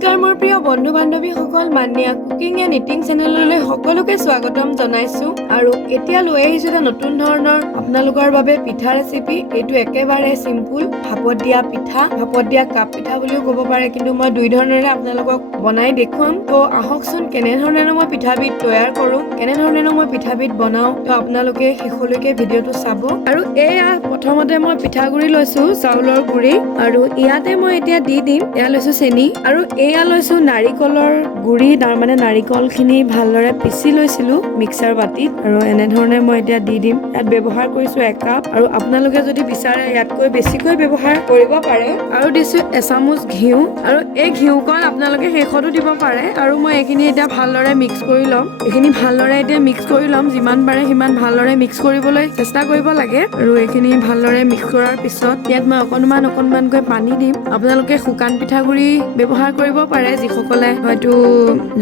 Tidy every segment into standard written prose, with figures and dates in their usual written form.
নমস্কাৰ মোৰ প্ৰিয় বন্ধু বান্ধৱীসকল, মান্যা কুকিং এণ্ড ইটিং চেনেললৈ সকলোকে স্বাগতম জনাইছো। আৰু এতিয়া লৈ আহিছো এটা নতুন ধৰণৰ আপোনালোকৰ বাবে পিঠা ৰেচিপি। এইটো একেবাৰে সিম্পল, ভাপত দিয়া পিঠা, ভাপত দিয়া কাপ পিঠা বুলিও ক'ব পাৰে, কিন্তু মই দুই ধৰণেৰে আপোনালোকক বনাই দেখুৱাম। তো আহকচোন কেনেধৰণেনো মই পিঠাবিধ তৈয়াৰ কৰোঁ, কেনেধৰণেনো মই পিঠাবিধ বনাওঁ, তো আপোনালোকে শেষলৈকে ভিডিঅ'টো চাব। আৰু এয়া প্ৰথমতে মই পিঠাগুৰি লৈছো, চাউলৰ গুৰি, আৰু ইয়াতে মই এতিয়া দি দিম, এয়া লৈছো চেনি, আৰু এয়া লৈছো নাৰিকলৰ গুৰি, তাৰমানে নাৰিকলখিনি ভালদৰে পিচি লৈছিলো মিক্সাৰ বাতিত, আৰু এনেধৰণে মই এতিয়া দি দিম। ইয়াত ব্যৱহাৰ কৰিছো 1 কাপ, আৰু আপোনালোকে যদি বিচাৰে ইয়াতকৈ বেছিকৈ ব্যৱহাৰ কৰিব পাৰে। আৰু দিছো এচামুচ ঘিউ, আৰু এই ঘিউকণ আপোনালোকে শেষতো দিব পাৰে। আৰু মই এইখিনি এতিয়া ভালদৰে মিক্স কৰি ল'ম, এইখিনি ভালদৰে এতিয়া মিক্স কৰি ল'ম, যিমান পাৰে সিমান ভালদৰে মিক্স কৰিবলৈ চেষ্টা কৰিব লাগে। আৰু এইখিনি ভালদৰে মিক্স কৰাৰ পিছত ইয়াত মই অকণমানকৈ পানী দিম। আপোনালোকে শুকান পিঠাগুৰি ব্যৱহাৰ কৰিব পাৰে, যিসকলে হয়তো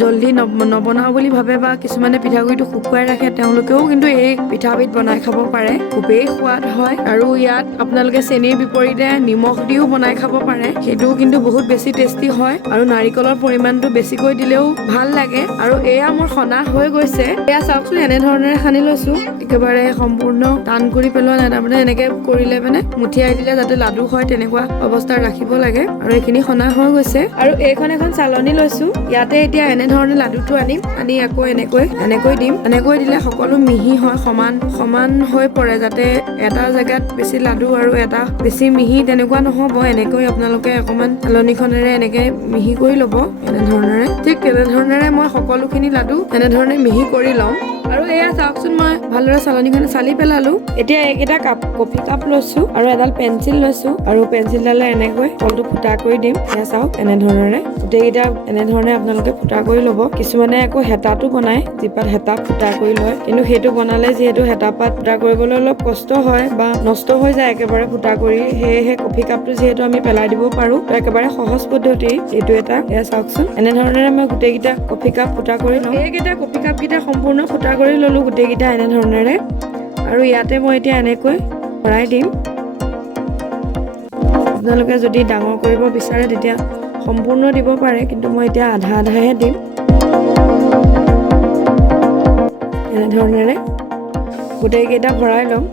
জল্দি নবনাও বুলি ভাবে বা কিছুমানে পিঠাগুৰিটো শুকুৱাই ৰাখে, তেওঁলোকেও কিন্তু এই পিঠাবিধ বনাই খাব পাৰে, খুবেই সোৱাদ হয়। আৰু ইয়াত আপোনালোকে চেনিৰ বিপৰীতে নিমখ দিও বনাই খাব পাৰে, সেইটোও কিন্তু বহুত বেছি টেষ্টি হয়। আৰু নাৰিকলৰ পৰিমাণটো বেছিকৈ দিলেও ভাল লাগে। আৰু এয়া মোৰ সনা হৈ গৈছে, এয়া চাওকচোন এনেধৰণেৰে সানি লৈছো, একেবাৰে সম্পূৰ্ণ টান কৰি পেলোৱা নাই, তাৰমানে এনেকে কৰিলে মানে মুঠিয়াই দিলে যাতে লাডু হয় তেনেকুৱা অৱস্থাত ৰাখিব লাগে। আৰু এইখিনি সনা হৈ গৈছে, আৰু এইখন এখন চালনী লৈছো, ইয়াতে এতিয়া এনেধৰণে লাডুটো আনিম, আনি আকৌ এনেকৈ দিম। এনেকৈ দিলে সকলো মিহি হয়, সমান হৈ পৰে, যাতে এটা জেগাত বেছি লাডু আৰু এটা বেছি মিহি তেনেকুৱা নহ'ব। এনেকৈ আপোনালোকে অকণমান চালনীখনেৰে এনেকে মিহি কৰি ল'ব, এনেধৰণেৰে। ঠিক তেনেধৰণেৰে মই সকলোখিনি লাডু এনেধৰণে মিহি কৰি ল'ম। আৰু এয়া চাওকচোন, মই ভালদৰে চালনীখনে চালি পেলালো। এতিয়া এইকেইটা কফি কাপ লৈছো, আৰু এডাল পেঞ্চিল লৈছো, আৰু পেঞ্চিলডালে এনেকৈ তলটো ফুটা কৰি দিম। এয়া চাওক, এনেধৰণেৰে গোটেইকেইটা এনেধৰণে আপোনালোকে ফুটা কৰি ল'ব। কিছুমানে আকৌ হেতাটো বনায়, যিপাত হেতা ফুটা কৰি লয়, কিন্তু সেইটো বনালে যিহেতু হেতা পাত ফুটা কৰিবলৈ অলপ কষ্ট হয় বা নষ্ট হৈ যায় একেবাৰে ফুটা কৰি, সেয়েহে কফি কাপটো যিহেতু আমি পেলাই দিব পাৰো, একেবাৰে সহজ পদ্ধতি এইটো এটা। এয়া চাওকচোন, এনেধৰণেৰে মই গোটেইকেইটা কফি কাপ ফুটা কৰি লওঁ। এইকেইটা কফি কাপ কেইটা সম্পূৰ্ণ ফুটা কৰি ললো গোটেইকেইটা এনেধৰণেৰে, আৰু ইয়াতে মই এতিয়া এনেকৈ ভৰাই দিম। আপোনালোকে যদি ডাঙৰ কৰিব বিচাৰে তেতিয়া সম্পূৰ্ণ দিব পাৰে, কিন্তু মই এতিয়া আধাহে দিম। এনেধৰণেৰে গোটেইকেইটা ভৰাই ল'ম।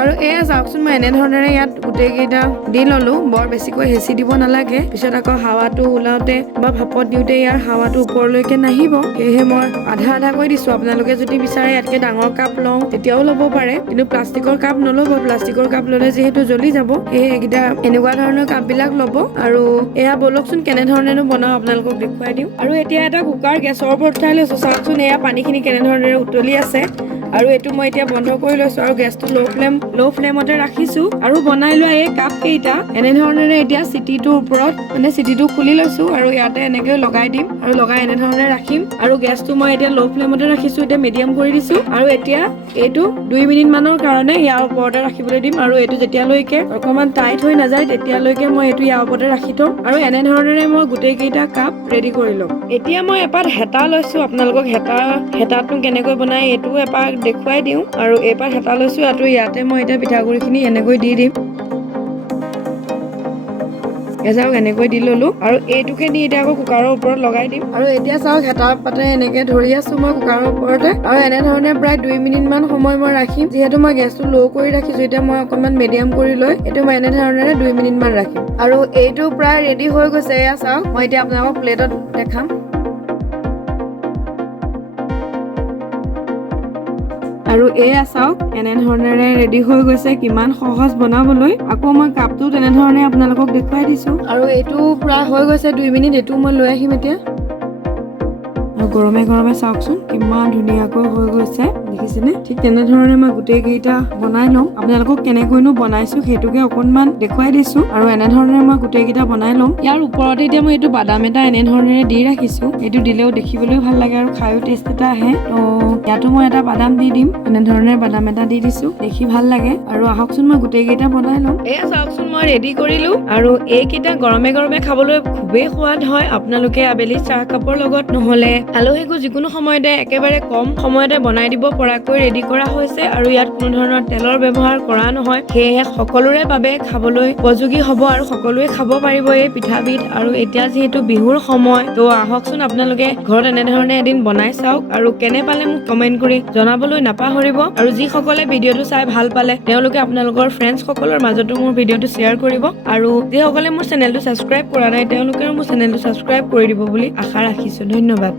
আৰু এয়া চাওকচোন, মই এনেধৰণেৰে ইয়াত গোটেইকেইটা দি ললো, বৰ বেছিকৈ হেঁচি দিব নালাগে, পিছত আকৌ হাৱাটো ওলাওতে বা ভাপত দিওঁতে ইয়াৰ হাৱাটো ওপৰলৈকে নাহিব, সেয়েহে মই আধাকৈ দিছো। আপোনালোকে যদি বিচাৰে ইয়াতকে ডাঙৰ কাপ লওঁ তেতিয়াও ল'ব পাৰে, কিন্তু প্লাষ্টিকৰ কাপ নল'ব, প্লাষ্টিকৰ কাপ ল'লে যিহেতু জ্বলি যাব, সেয়ে এইকেইটা এনেকুৱা ধৰণৰ কাপ বিলাক ল'ব। আৰু এয়া বলকচোন কেনেধৰণেনো বনাও আপোনালোকক দেখুৱাই দিওঁ। আৰু এতিয়া এটা কুকাৰ গেছৰ ওপৰত উঠাই লৈছো, চাওকচোন এয়া পানীখিনি কেনেধৰণেৰে উতলি আছে, আৰু এইটো মই এতিয়া বন্ধ কৰি লৈছো, আৰু গেছটো ল' ফ্লেমতে ৰাখিছো। আৰু বনাই লোৱা এই কাপ কেইটা এনেধৰণেৰে এতিয়া চিটিটোৰ ওপৰত চিটিটো খুলি লৈছো, আৰু ইয়াতে এনেকৈ লগাই দিম, আৰু লগাই এনেধৰণে ৰাখিম। আৰু গেছটো মই এতিয়া ল' ফ্লেমতে ৰাখিছো, এতিয়া মিডিয়াম কৰি দিছো, আৰু এতিয়া এইটো 2 মিনিট মানৰ কাৰণে ইয়াৰ ওপৰতে ৰাখিবলৈ দিম। আৰু এইটো যেতিয়ালৈকে অকণমান টাইট হৈ নাযায় তেতিয়ালৈকে মই এইটো ইয়াৰ ওপৰতে ৰাখি থম। আৰু এনেধৰণেৰে মই গোটেই কেইটা কাপ ৰেডি কৰি ল'ম। এতিয়া মই এপাত হেতা লৈছো, আপোনালোকক হেতাটো কেনেকৈ বনাই এইটোও এপাত দেখুৱাই দিওঁ। আৰু এইপাত হেতা লৈছো, আৰু ইয়াতে মই এতিয়া পিঠাগুড়িখিনি এনেকৈ দি দিম। চাওক, এনেকৈ দি ললো, আৰু এইটোকে দি এতিয়া আকৌ কুকাৰৰ ওপৰত লগাই দিম। আৰু এতিয়া চাওক, হেতাৰ পাতে এনেকে ধৰি আছো মই কুকাৰৰ ওপৰতে, আৰু এনেধৰণে প্ৰায় 2 মিনিট মান সময় মই ৰাখিম। যিহেতু মই গেছটো ল' কৰি ৰাখিছো, এতিয়া মই অকণমান মিডিয়াম কৰি লৈ এইটো মই এনেধৰণেৰে 2 মিনিট মান ৰাখিম। আৰু এইটো প্ৰায় ৰেডি হৈ গৈছে, এয়া চাওক, মই এতিয়া আপোনালোকক প্লেটত দেখাম। আৰু এয়া চাওক, এনেধৰণেৰে ৰেডি হৈ গৈছে, কিমান সহজ বনাবলৈ। আকৌ মই কাপটো তেনেধৰণে আপোনালোকক দেখুৱাই দিছো, আৰু এইটো প্ৰায় হৈ গৈছে 2 মিনিট। এইটো মই লৈ আহিম এতিয়া, আৰু গৰমে চাওকচোন কিমান ধুনীয়াকৈ হৈ গৈছে, দেখিছেনে? ঠিক তেনেধৰণে মই গোটেই কেইটা বনাই লম। আপোনালোকক কেনেকৈনো বনাইছো সেইটোকে অকনমান দেখুৱাই দিছো, আৰু এনেধৰণে মই গোটেই কেইটা বনাই লম। ইয়াৰ ওপৰতে এতিয়া মই এইটো বাদাম এটা এনেধৰণেৰে দি ৰাখিছো, এইটো দিলেও দেখিবলৈও ভাল লাগে আৰু খায়ো টেষ্ট এটা আহে। তো ইয়াতো মই এটা বাদাম দি দিম, এনেধৰণে বাদাম এটা দি দিছো, দেখি ভাল লাগে। আৰু আহকচোন মই গোটেই কেইটা বনাই লম। এয়া চাওকচোন, মই ৰেডি কৰিলো, আৰু এইকেইটা গৰমে খাবলৈ খুবেই সোৱাদ হয়। আপোনালোকে আবেলি চাহ কাপৰ লগত নহলে আলহীকো যিকোনো সময়তে একেবাৰে কম সময়তে বনাই দিব পৰাকৈ ৰেডি কৰা হৈছে আৰু ইয়াত কোনো ধৰণৰ তেলৰ ব্যৱহাৰ কৰা নহয়। সেয়েহে সকলোৰে বাবে খাবলৈ উপযোগী হ'ব আৰু সকলোৱে খাব পাৰিব এই পিঠাবিধ। আৰু এতিয়া যিহেতু বিহুৰ সময়, তো আহকচোন আপোনালোকে ঘৰত এনেধৰণে এদিন বনাই চাওক আৰু কেনে পালে মোক কমেন্ট কৰি জনাবলৈ নাপাহৰিব। আৰু যিসকলে ভিডিঅ'টো চাই ভাল পালে তেওঁলোকে আপোনালোকৰ ফ্ৰেণ্ডছ সকলৰ মাজতো মোৰ ভিডিঅ'টো শ্বেয়াৰ কৰিব। আৰু যিসকলে মোৰ চেনেলটো ছাবস্ক্ৰাইব কৰা নাই তেওঁলোকেও মোৰ চেনেলটো ছাবস্ক্ৰাইব কৰি দিব বুলি আশা ৰাখিছো। ধন্যবাদ।